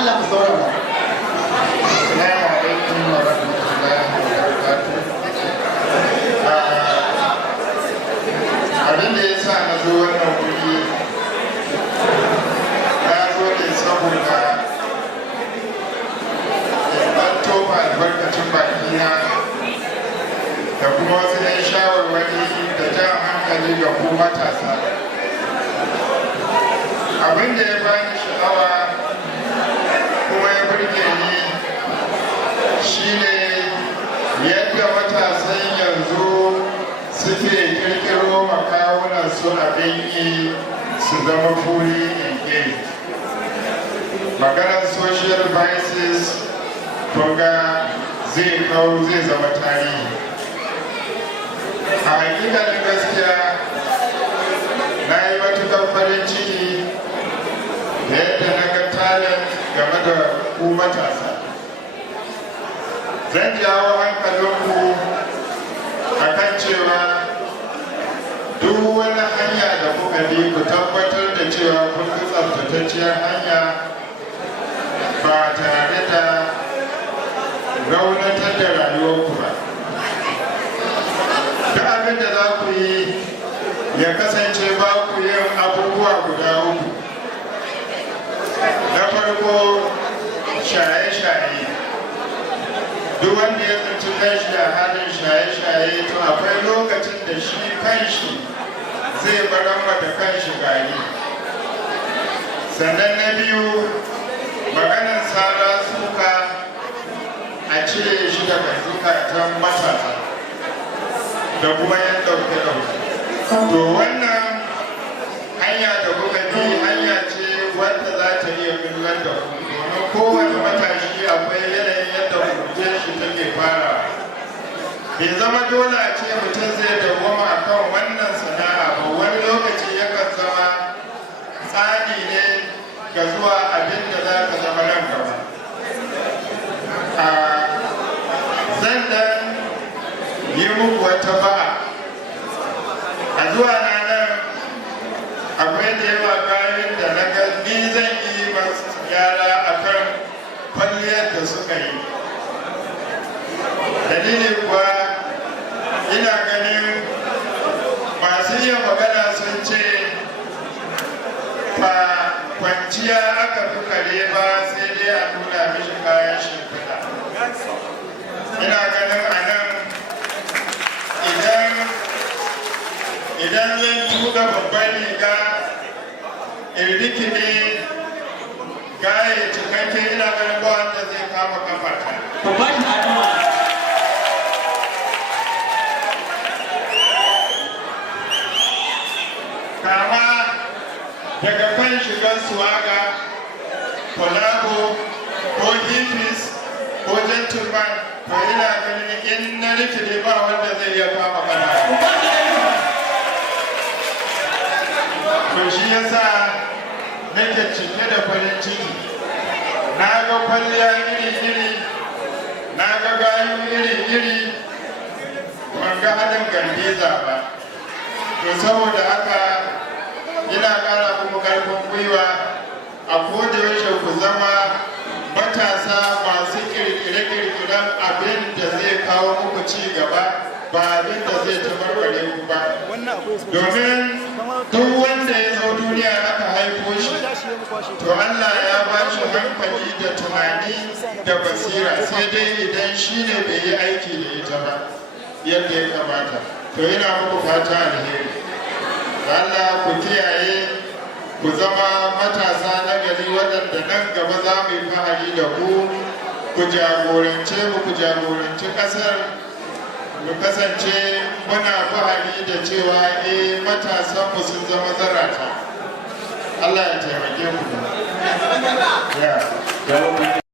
Allah mu saurara. Assalamu alaikum wa rahmatullahi wa barakatuh. Abin da ya sa na zo wannan wuri na zo ne saboda in tofa albarkacin bakina da kuma wasu ɗan shawarwari da jan hankali ga ku matasa. Abin da ya bani sha'awa kuma ya burge ni shine yadda matasan yanzu suke kirkiro makawunan su abin yi su zama fully engaged. Maganar social vices kunga zai kawo zai zama tarihi. A hakikalin gaskiya na yi matuƙar farin ciki da yadda na ga talent game da ku matasa. Zan jawo hankalinku a kan cewa duk wani hanya da kuka bi ku tabbatar da cewa kun bi tsaftatacciyar hanya ba tare da raunatar da rayuwarku ba. Duk abin da za ku yi ya kasance ba ku yin abubuwa guda uku. Na farko, shaye-shaye. Duk wanda ya tsinci kanshi a halin shaye-shaye to akwai lokacin da shi kanshi zai baramma da kanshi gari. Sannan na biyu, maganar sara suka a cire shi daga zukatan matasa da kuma yan ɗauke-ɗauke. To wannan hanya da kuka bi hanya ce wanda za ta iya billar da ku, domin kowane matashi akwai yanayin yadda kurje shi take fara. Bai zama dole a ce mutum zai dawwama a kan wannan sana'a ba, wani lokaci yakan zama tsani ne ga zuwa abin da za ka zama nan gaba. Zan dan yi muku wata ba'a. A zuwa na nan akwai da yawa kayan da na ga ni zan yi masu yara a kan kwalliyar da suka yi. Dalili kuwa ina ganin masu iya magana sun ce ba kwanciya aka fi kare ba sai dai a nuna mishi kayan shimfiɗa. Ina ganin a nan idan zan tuka babban riga in rikide gaya cikakke ina ganin ba wanda zai kama kafarta. Kama daga kan shigar suwaga, kolabo, ko hippies, ko gentleman, to ina ganin in na rikide ba wanda zai iya kama kafarta. To shi yasa nake cike da farin ciki. Na ga kwalliya iri-iri, na ga gayu iri-iri, ban ga haɗin gargiza ba. To saboda haka ina ƙara kuma ƙarfin gwiwa a kodayaushe ku zama matasa masu ƙirƙire-ƙirƙiren abin da zai kawo muku ci gaba, ba abin da zai tabarbare ku ba. Domin duk wanda ya zo duniya aka haifo shi, to Allah ya ba shi hankali da tunani da basira, sai dai idan shi ne bai yi aiki da ita ba yadda ya kamata. To yana muku fata alheri. Allah ku kiyaye, ku zama matasa na gari waɗanda nan gaba za mu yi fahari da ku jagorance mu, ku jagoranci ƙasar. Mu kasance muna fahari da cewa matasanmu sun zama zarata. Allah ya taimake mu.